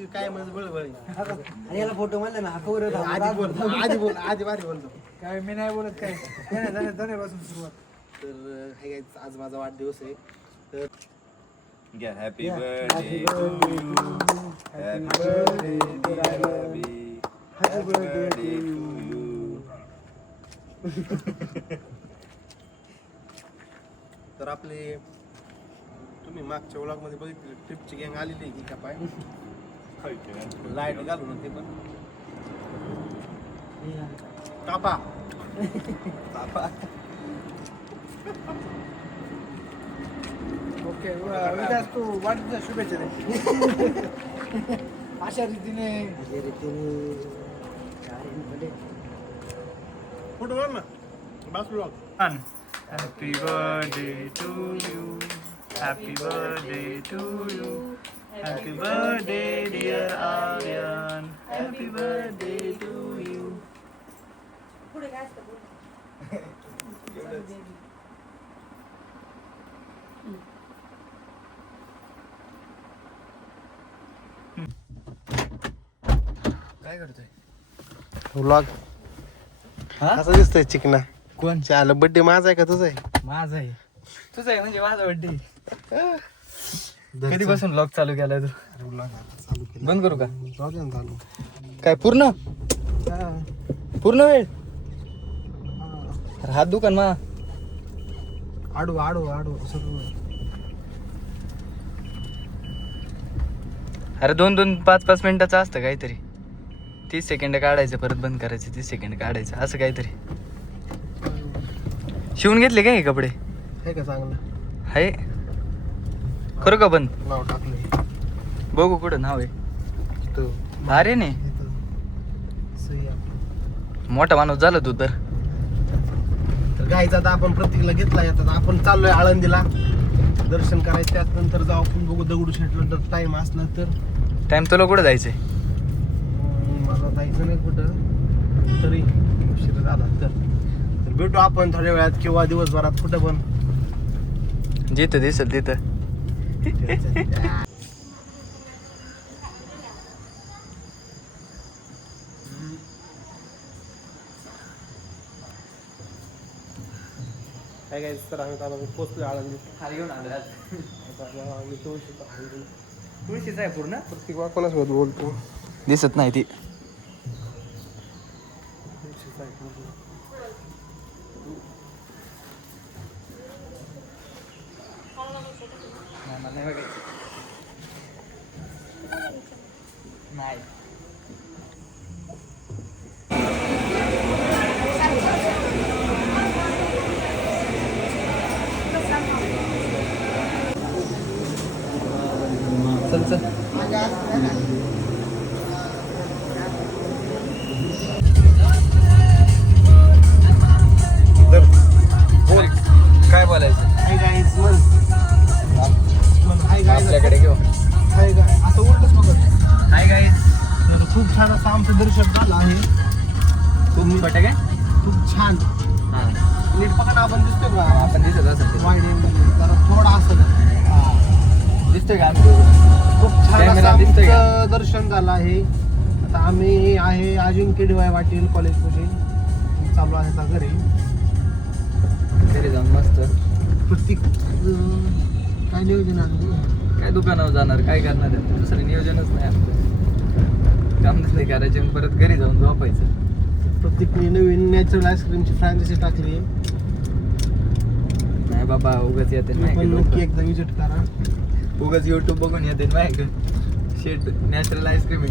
तुझी काय म्हणजे बळबळी. आणि याला फोटो म्हणलं ना हाकावर आधी भारी बोलतो. काय मी नाही बोलत काय धन्यवाद सुरुवात. तर हे काय, आज माझा वाढदिवस आहे. तर happy birthday to you, happy birthday dear Abhi, happy birthday to you. तर आपले तुम्ही मागच्या व्लॉग मध्ये बघितली ट्रिपची गँग आलेली आहे की का पाय लाईट घालून ते पण कापा ओके विकास तू वाढदिवसाच्या शुभेच्छा दे. अशा रीतीने फोटो काढ ना बस vlog. Happy birthday to you. Happy birthday to you. Happy birthday dear Aryan. Happy birthday to you. काय करतोय व्लॉग असं दिसतंय चिकना. कोण चाल बर्थडे माझा आहे का तुझा आहे? माझा आहे तुझा आहे म्हणजे माझा बर्थडे. कधीपासून ब्लॉग चालू केलाय तू? चालू केलं बंद करू का? जाऊ दे ना चालू. काय पूर्ण पूर्ण वेळ? अरे हात दुकान मा आडू आडू आडू सगळं. अरे 2-5 मिनिटाचं असतं काहीतरी. 30 सेकंड काढायचं परत बंद करायचं, 30 सेकंड काढायचं असं काहीतरी. शिवून घेतले का हे कपडे? हे का चांगलं आहे करू का बंद? नाव टाकलंय बघू कुठं नाव आहे. इथं अरे नाही इथं सही आपलं. मोठा माणूस झाला तू तर. तर गायचा आता आपण प्रतीकला घेतला येतात. आपण चाललोय आळंदीला दर्शन करायचं. त्यानंतर जाऊ आपण बघू दगडूशेठला जर टाइम असला तर. टाइम तुला कुठं जायचंय? मला जायचं नाही कुठं तरी उशीर झाला तर भेटू आपण थोड्या वेळात किंवा दिवसभरात कुठं पण. जिथं दिसेल तिथं. काय काय तर आम्ही पोचलोय आळंदी. हार घेऊन आलो आम्ही तुळशीच आहे पूर्ण. प्रत्येक कोणासोबत बोलतो दिसत नाही ती. नाही चल चल. बोल काय बोलायचं? हाय गाईज म्हण हाय गाईज. आपल्याकडे घेऊ. हाय गाय असं उलटच बघत. Hi guys. तर खूप छान असं आमचं दर्शन झालं आहे. खूप छोटे काय? खूप छान हां नीट पकड. आपण दिसतोय का आपण दिसत असेल ते. वाईड जरा थोडा असं दिसतोय का आम्ही दोघं? खूप छान असं Camera दिसतोय का? आमचं दर्शन झालं आहे. आता आम्ही आहे अजिंक्य DY पाटील कॉलेजमध्ये चालू आहे आता घरी. घरी जाऊन मस्त प्रत्येक काय नियोजन आहे? काय दुकानावर जाणार, काय करणार आहे? दुसरं नियोजनच नाही आपलं. काम नाही करायचे आणि परत घरी जाऊन झोपायचं. प्रत्येकने नवीन नॅचरल आईस्क्रीमची फ्रँचायझी टाकली आहे. नाही बाबा उगाच येते तुम्ही पण नक्की एकदा विजिट करा. उगाच युट्यूब बघून येते नाही शेट नॅचरल आईस्क्रीम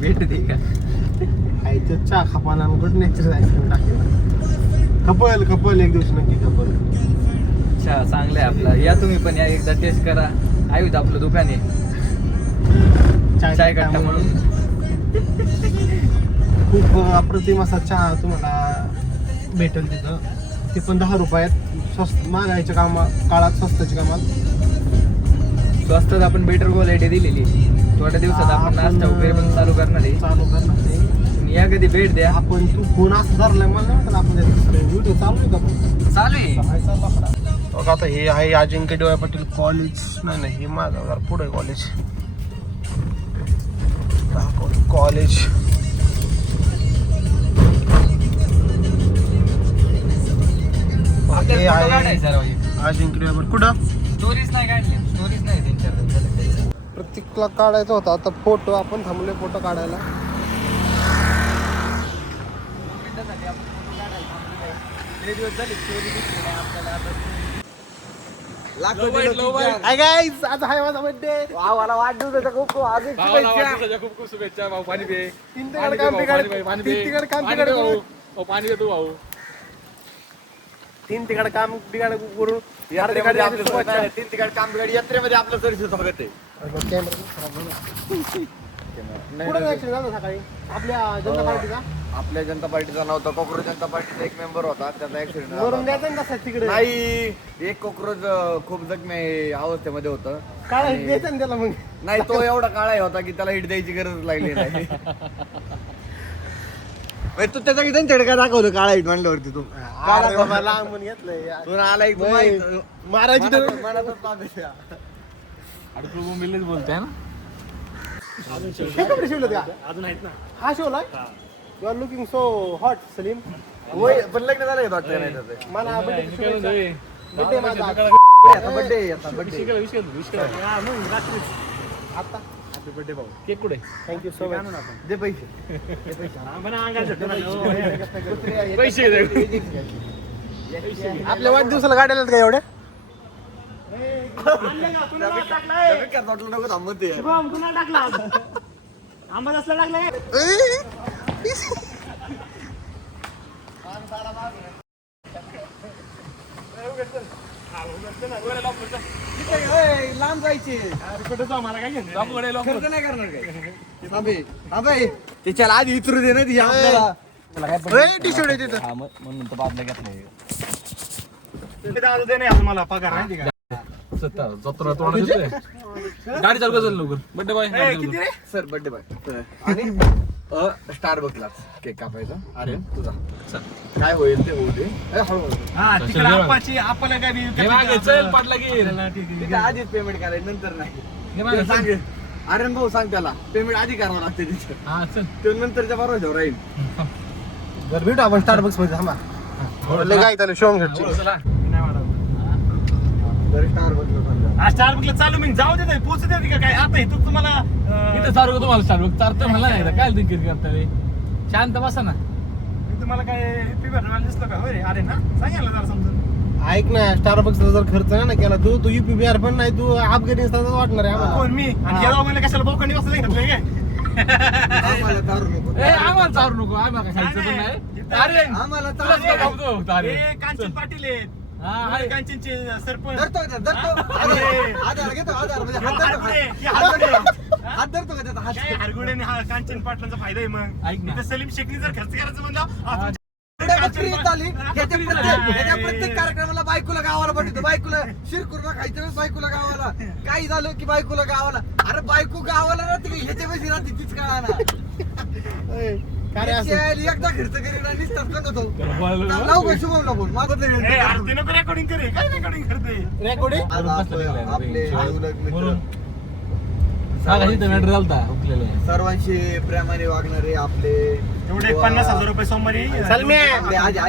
भेटते का? खायचं चहा खापाना गुड नॅचरल आईस्क्रीम टाकली. खपल एक दिवशी नक्की खपल. अच्छा चांगलं आहे आपला. या तुम्ही पण या एकदा टेस्ट करा. आयुध आपलं दुकान आहे चाय कट्टा म्हणून. खूप अप्रतिम असा चहा तुम्हाला भेटेल तिथं. ते पण 10 रुपयात स्वस्त. महागाईच्या काळात स्वस्ताची कामात स्वस्तात आपण बेटर क्वालिटी दिलेली. थोड्या दिवसात आपण नाश्ता वगैरे पण चालू करणार आहे. तुम्ही या कधी भेट द्या. आपण तू फोन असं धरलाय मला नाही वाटत आपण व्हिडिओ चालू आहे का? चालू आहे. बघा आता हे आहे अजिंक्य DY पाटील कॉलेज. नाही हे माझं पुढे कॉलेज. कॉलेज. हे आहे अजिंक्य. कुठं स्टोरीज नाही काढली, स्टोरीज नाही त्यांच्याकडे. प्रत्येकला काढायचा होता आता फोटो. आपण थांबले फोटो काढायला. हाय गाईज, आज आहे माझा बर्थडे. मला वाढदिवसाच्या खूप खूप हार्दिक शुभेच्छा. खूप खूप शुभेच्छा भाऊ. पाणी दे. तीन तिकड काम तिकड पाणी दे तू भाऊ. तीन तिकड काम बिघाड करून यात्रेमध्ये आपलं स्वागत आहे. तीन तिकड काम बिघाड यात्रेमध्ये आपलं सरचं स्वागत आहे. कुठं जायचं झालं सकाळी आपल्या जनता पार्टीचा. आपल्या जनता पार्टीचा नव्हता, कोकरोच जनता पार्टीचा एक मेंबर होता, त्याचा ऍक्सिडेंट वरून द्यायचं ना तसं तिकडे. नाही. एक कोकरोच खूप जखमी अवस्थेमध्ये होतं. काळा आणि- हिट द्यायचं ना त्याला मग. नाही, तो एवढा काळा होता की त्याला हिट द्यायची गरज लागली नाही. तू त्याचा की त्यांच्याकडे काय दाखवलं काळा हिट म्हणल्यावरती तू अरे बाबा, लांबून घेतलंय यार. तू आला एक मारायची तर- मिलेच बोलतोय ना. हे कपडे शिवले का अजून आहेत ना. हा शिवला. You are looking so hot Salim. होय, पण लग्न झालं का वाटतं नाही त्याचं? मला बर्थडे माझा आता बर्थडे आता बर्थडे आता. हॅपी बर्थडे भाऊ. केक कुठे? Thank you so much. दे पैसे. पैसे आपल्या वाढदिवसाला गाड्या का एवढ्या. नको थांबत ते. लांब जायचे. कुठे जाऊ मला काय घेऊन खर्च नाही करणार काय. थांबे त्याच्याला आधी विचारू दे ना ती आपल्याला. टी शर्ट आहे तिथं. म्हणून तो बादला घेतलाय. मला पगार नाही का. गाडी चालू कर लवकर. Birthday bye. Sir birthday bye. आणि स्टारबक्सला केक कापायचा. अरे तुझा काय होईल ते होऊ दे. आपल्याला काय चल पाटला तिथे आधीच पेमेंट करायचं, नंतर नाही. सांग आर्यन भाऊ, सांग त्याला पेमेंट आधी करावं लागते तिथे. हा चल. ते नंतरच्या बरोबर राहील. बरं भेटू आपण स्टारबक्स मध्ये. थांबा. काय चालू शॉंग चला. तर स्टारबक्सला स्टारबक्सला चालू मी जाऊ दे पोहोचू दे का काय. आता इथं तुम्हाला इथं चालू का तुम्हाला स्टारबक्स चालतं म्हणला नाही काय किरकिर करता. शांत बसा ना. मी तुम्हाला काय हॅपी दिसलो का. होय अरे ना सांगायला जरा समजून. ऐक ना, स्टारबक्सचा जर खर्च नाही ना केला तू युपीबीआर पण नाही, तू अफगाणिस्तानच वाटणार आहे आम्हाला. कोण मी आणि या दोघांना कशाला बोकंडी बसलं घेतलंय काय. आम्हाला दारू नको. आम्हाला चालू नको. आम्हाला खायचं पण नाही. अरे आम्हाला तुलाच दारू का नको. बघतो अरे. हे कांचन पाटील आहेत. हा, आहे. कांचनचे सरपंच. धरतो. आधार घेतो, आधार म्हणजे हात धरतो हारगुडे, का? हे हारगुडे. हात धरतो का त्याचा हात. काय हारगुड्याने हा कांचन पाटलांचा फायदा आहे मग. ऐक ना. इथं सलीम शेखनी जर खर्च करायचं म्हणलं बकरी ईद आली, ह्याच्या प्रत्येक कार्यक्रमाला बायकोला गावाला पाठवतो. बायकोला शिरकुर्मा खायच्या वेळेस बायकोला गावाला. काही झालं की बायकोला गावाला. अरे बायको गावाला राहते की ह्याच्या पैसे राहते तीच कळा ना. काय असं एकदा खर्च करीन आणि नुसताच करतो. बोलायला लावू का शुभमला फोन माझं ते नको रेकॉर्डिंग करे. काय रेकॉर्डिंग करते. रेकॉर्डिंग. आपले जीवलग मित्र, सर्वांशी प्रेमाने वागणारे आपले एवढे 50,000 रुपये सोमवारी. सलम्या,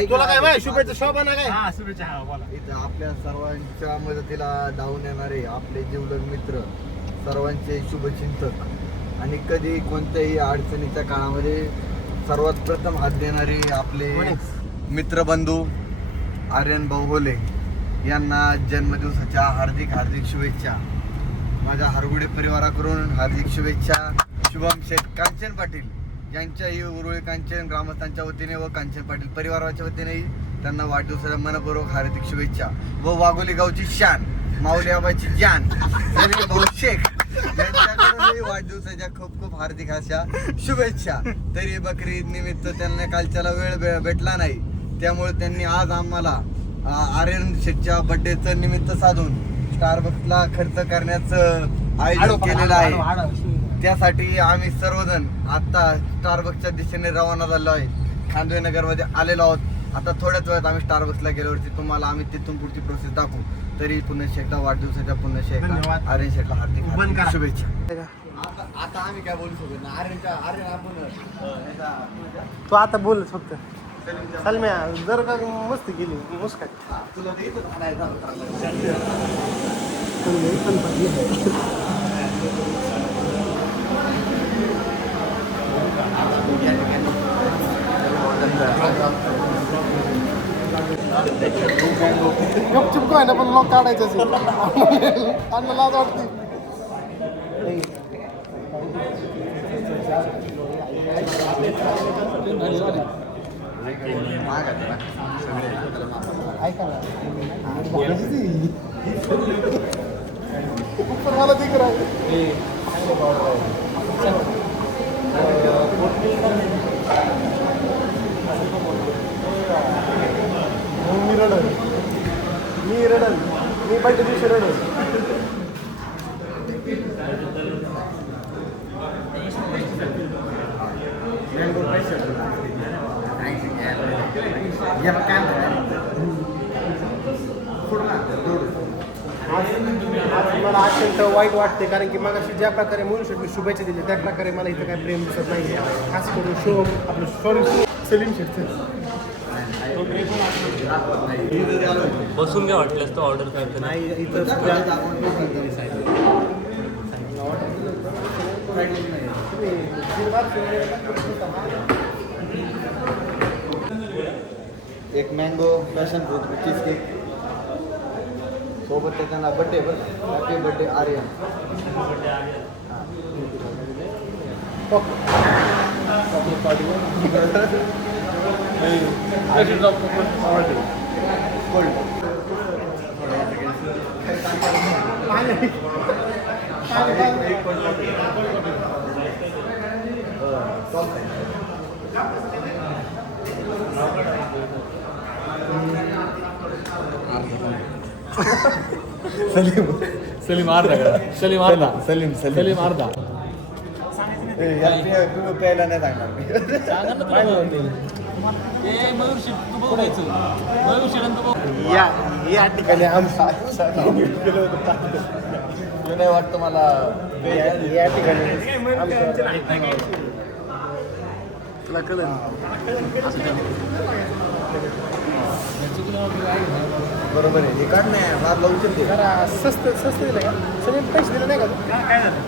तुला काय माहिती शुभेच्छा शोभा ना काय. हा शुभेच्छा. हा बोला. इथं आपल्या सर्वांच्या मदतीला धावून येणारे आपले जीवलग मित्र, सर्वांचे शुभचिंतक आणि कधी कोणत्याही अडचणीच्या काळामध्ये सर्वात प्रथम हात देणारे आपले मित्रबंधू आर्यन भाऊ होले यांना जन्मदिवसाच्या हार्दिक हार्दिक शुभेच्छा. माझ्या हरगुडे परिवाराकडून हार्दिक शुभेच्छा. शुभम शेठ कांचन पाटील यांच्याही उरुळे कांचन ग्रामस्थांच्या वतीने व कांचन पाटील परिवाराच्या वतीनेही त्यांना वाढदिवसाच्या मनपूर्वक हार्दिक शुभेच्छा. व वाघोली गावची शान माऊली आबाची जान सलीम भाऊ शेख यांच्याकडूनही वाढदिवसाच्या खूप खूप हार्दिक अशा शुभेच्छा. तरी बकरी ईद निमित्त त्यांना कालच्याला वेळ भेटला नाही, त्यामुळे त्यांनी आज आम्हाला आर्यन शेठच्या बर्थडेचं निमित्त साधून स्टारबक्सला खर्च करण्याचं आयोजन केलेलं आहे. त्यासाठी आम्ही सर्वजण आता स्टारबक्सच्या दिशेने रवाना झालो आहे. खांदवे नगर मध्ये आलेलो आहोत. आता थोड्याच वेळात आम्ही स्टारबक्सला गेल्यावरती तुम्हाला आम्ही तिथून पुढची प्रोसेस दाखवू. तरी पुन्हा शेठला वाढदिवसाच्या पुन्हा शेठला धन्यवाद. आर्यन शेठला हार्दिक शुभेच्छा. आता आम्ही काय बोलू शकत ना आर्यन आपण तू आता बोल फक्त सलम्या जर का मस्ती केली मुस्काट तुला ते इथं म्हणायचं गपचूप काय ना पण मग काढायचं अन्न लाज वाटते ऐका ना मला ते मी रडल मी बड्डे दिवशी रडल मला अत्यंत वाईट वाटते कारण की मगाशी ज्या प्रकारे मुली शेटने शुभेच्छा दिल्या त्या प्रकारे मला इथं काही प्रेम दिसत नाही खास करून शो आपलं सॉरी सलीम शेटचं बसून काय वाटलं तो ऑर्डर करतो नाही इथं एक mango passion fruit cheese cake सोबत त्याच्या birthday happy birthday Aryan Salim अर्धा करा सलीम अर्धा सलीम सलीम अर्धा प्यायला नाही सांगणार मी सांगा ना तुला ए मयूर शेट तू बघायचं मयूर शेट या ठिकाणी आमचं नाही वाटतं मला या ठिकाणी तुला कळलं बरोबर आहे हे काढ नाही फार लवकर ते जरा स्वस्त दिलं का सगळे पैसे दिले नाही का तू? काय झालं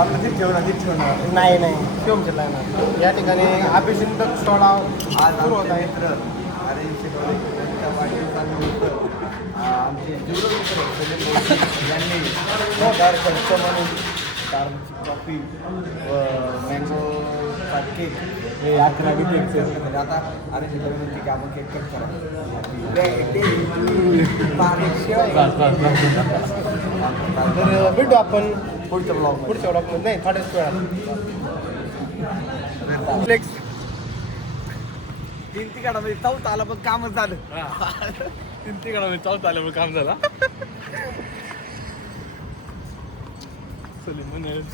आपलं तीच ठेवणार नाही शिवमचे लागणार या ठिकाणी अभिषेक सोहळा आज सुरू होत आमचे आहे मित्र अरे त्यांच्या वाढदिवसानिमित्त आमचे जीवन मित्र सलीम भाऊ यांनी मोठा खर्च म्हणून कारची कॉफी व मँगोचा केक हे 11 विकेट आता अरे तिला विनंती की आपण केक कट करा तर भेटू आपण पुढच्या ब्लॉग पुढच्या ब्लॉगमध्ये नाही थोड्याच वेळात फ्लेक्स तीन तिकाडामध्ये चौथा आला पण कामच झालं तीन तिकडे चौथा आल्यामुळे काम झाला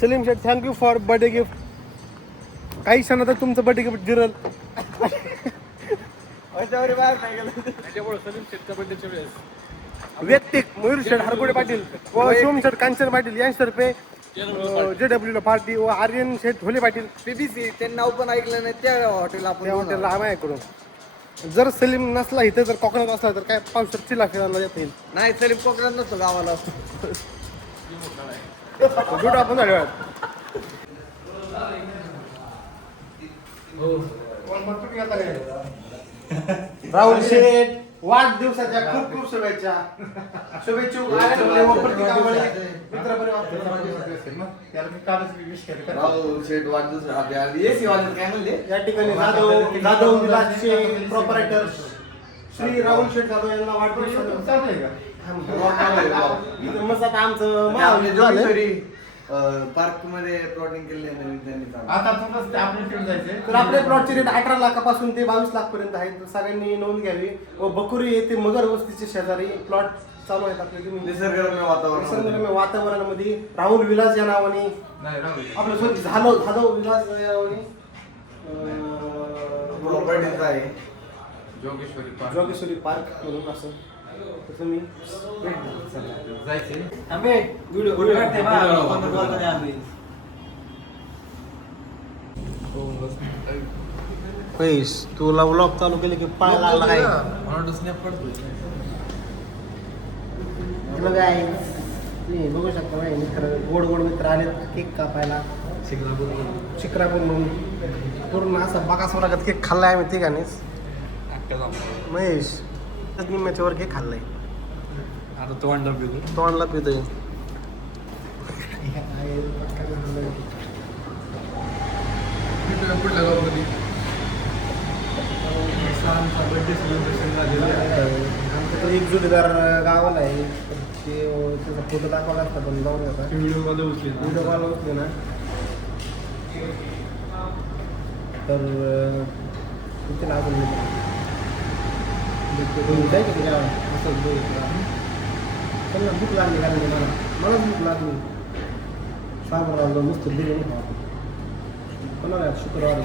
सलीम शेठ थँक्यू फॉर बर्थडे गिफ्ट काही क्षणातच तुमचं बर्थडे गिफ्ट जिरल त्याच्यावर बाहेर नाही गेलं त्याच्यामुळे सलीम शेटच्या बड्डेच्या वेळेस व्यक्तिक मयूर शेठ हरगोडे पाटील व शिवम शेठ कांचन पाटील यांच्यातर्फे JW ला पार्टी व आर्यन शेठ होले पाटील BBC ते नाव पण ऐकलं नाही त्या हॉटेल आपण त्या हॉटेलला आम्ही ऐकून जर सलीम नसला इथे जर कोकणात असला तर काय पावसात चिला फिरायला देता येईल नाही सलीम कोकणात नसतो गावाला भेटू आपण थोड्या वेळात राहुल शेठ वाढदिवसाच्या खूप खूप शुभेच्छा शुभेच्छुक राहुल शेठ वाढदिवस एसी वाजत काय म्हणले या ठिकाणी जाधव विलासचे प्रॉपरेटर श्री राहुल शेठ जाधव यांना वाढदिवस चाललंय का मस्त आता आमचं पार्क मध्ये प्लॉटिंग केले नवीन त्यांनी तर आपल्या प्लॉटची रेट 18 लाखापासून ते 22 लाख पर्यंत आहे तर सगळ्यांनी नोंद घ्यावी व बकुरी येथे मगर वस्तीचे शेजारी प्लॉट चालू आहेत आपले तुम्ही निसर्गरम्य वातावरण निसर्गरम्य वातावरणामध्ये राहुल विलास या नावाने आपलं स्वतः जाधव विलास या नावाने प्रॉपर्टीज आहे जोगेश्वरी पार्क म्हणून असं तुम्ही पैस तुला ब्लॉग चालू केले की पाय लागला काय तुम्ही बघू शकता माझे मित्र गोड गोड मित्र आले केक कापायला शिक्रापूर म्हणून पूर्ण असा बकासोरागत केक खाल्लाय आम्ही तिघांनीच महेश निम्म्याच्या वर केक खाल्लाय आता तो अंडा पितो तो आणला पितोय कुठल्या गावामध्ये बर्थडे सेलिब्रेशन झालेलं आहे. आमचं एक जोडीदार गावाला आहे तर ते त्याचा फोटो दाखवला असता पण जाऊन येतात व्हिडिओ मध्ये उचली व्हिडिओ कॉल होते ना तर तिथे लागून जाय का तुझ्या त्यांना भूक लागली कारण मलाच भूक लागली साबराला मस्त बिर्याणी खावा कोणाला शुक्रवार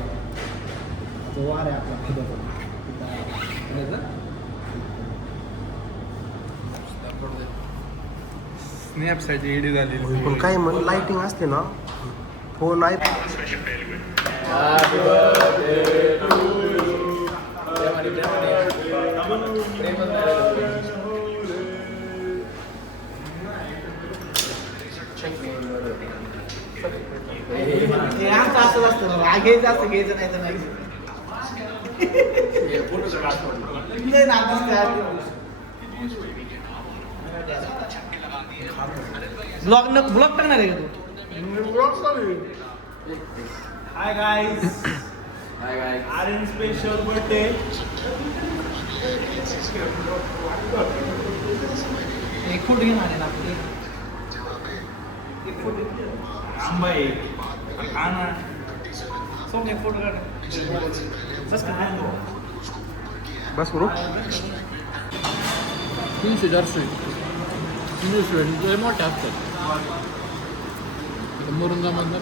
तो वार आहे आपला खुदाचा स्नॅपसाठी एडी झालेली पण काही म्हण लाइटिंग असते ना फोन आहे आमचं असंच असतं ना घ्यायचं असतं घ्यायचं नाही तर नाही ब्लॉग टाकणार आहे का तू hi guys Aryan special birthday एक फोटो घेणार आहे ना आपले आंबाई आणा सोम एक फोटो काढ बस का बस करू 300-400 लय मोठे असतात मरून जमान ना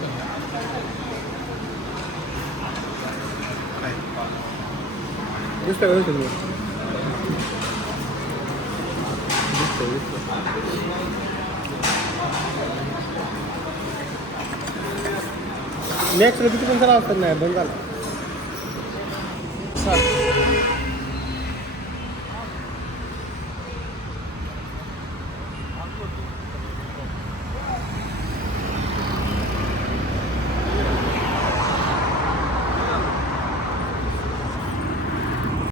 नेक्स्ट किती पण चला असतात नाही बंद झाला